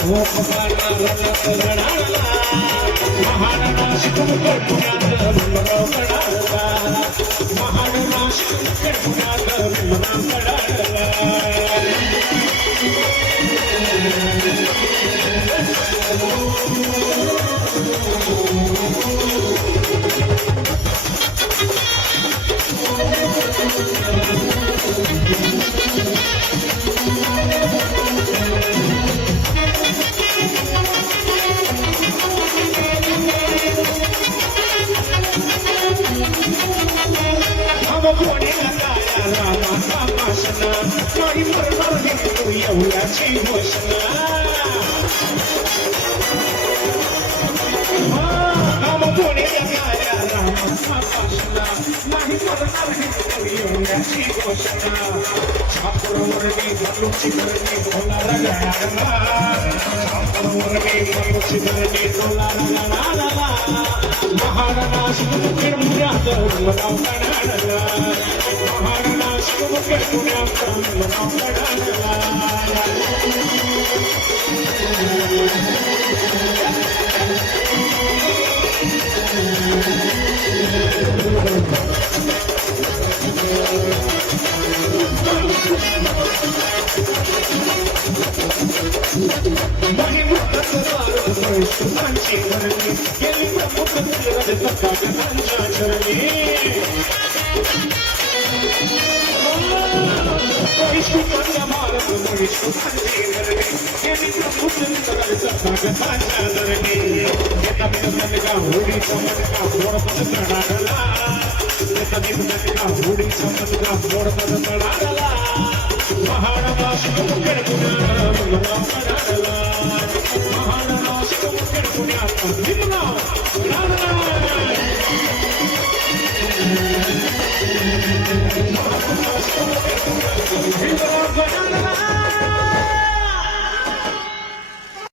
महान नाशिक मुखेड पुण्यात भीमराव कडाडला महान नाशिक मुखेड पुण्यात भीमराव कडाडला कोणी लगाया रामाचा भाषणा नाही मरणार हिंदू एवढ्याची घोषणा कोणी लगाया रामाचा भाषणा नाही मरणार हिंदू एवढ्याची घोषणा छापरवरणी बंदूकची धरणी डोला रगडाला छापरवरणी बंदूकची धरणी डोला रगडाला महान नाशिक मुखेड पुण्यात भीमराव कडाडला महान नाशिक मुखेड पुण्यात भीमराव कडाडला सुतांची धरणी गेली प्रमुख जगताच्या चरणी सुतांच्या भारत सुतांची धरणी गेली प्रमुख जगताच्या धरणी येता बिनका होडीचा मनका मोडपद तडाडला येता बिनका होडीचा मनका मोडपद तडाडला महान नाशिक मुखेड पुण्यात भीमराव कडाडला महान नाशिक मुखेड पुण्यात भीमराव कडाडला